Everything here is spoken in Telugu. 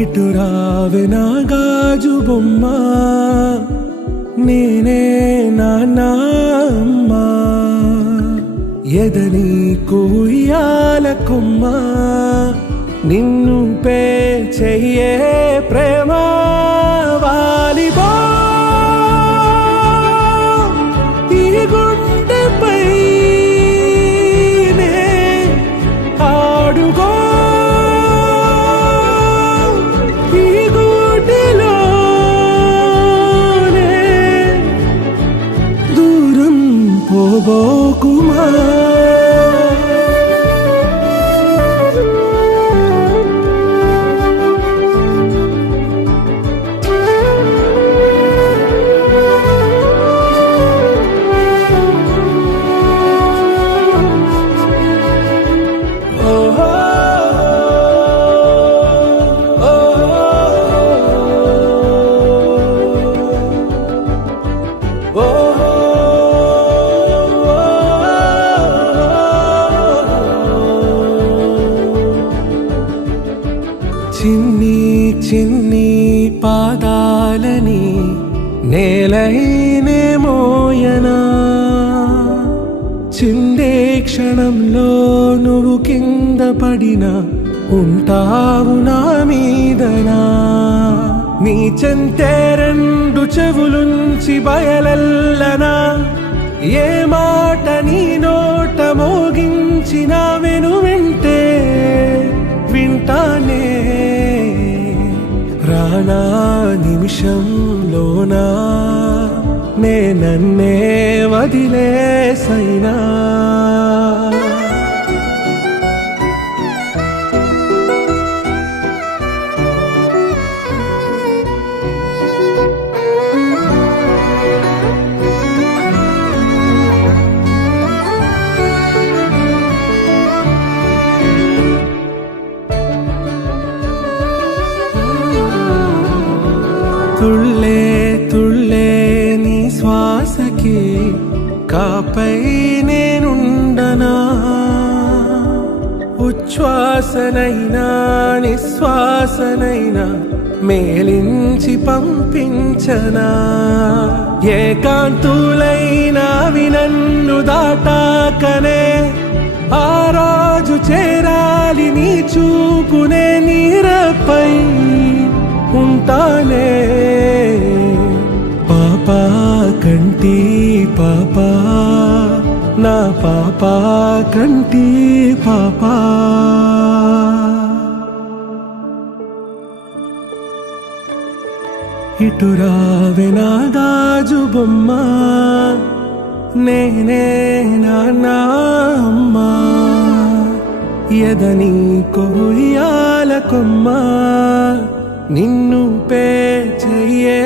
ఇటు రావే నా గాజు బొమ్మ, నేనే నాన్న అమ్మ. ఎదని కూయాల కొమ్మ, నిన్ను పే చెయ్యే ప్రేమ వాలిబో. ఈ గుండెపై నే ఆడుగో, ఈ గూటిలోనే దూరం పోబోకుమా. చిన్ని చిన్ని పాదాలని నేలైనే మోయనా, చిందే క్షణంలో నువ్వు కింద పడినా ఉంటావు నా మీదనా. నీ చెంతే రెండు చెవులుంచి బయలెల్లనా, ఏ మాట నీ నోట మోగించిన వెను వింటే వింటానే. రానా నిమిషంలోనా నే నన్నే వదిలేసైనా. తుళ్ళే తుళ్ళే నీ శ్వాసకి కాపై నేనుండనా, ఉచ్ఛ్వాసనైనా నిశ్వాసనైనా మేలించి పంపించనా. ఏకాంతులైనవి నన్ను దాటాకనే ఆ రాజు చేరాలి నీ చూపునే నీరపై ఉంటానే. పాపా కంటి పాపా, నా పాపా కంటి పాపా. ఇటు రావే నా గాజు బొమ్మ, నేనే నాన్న అమ్మ. ఎదని కొయ్యాల కొమ్మ, నిన్ను పే చెయ్యే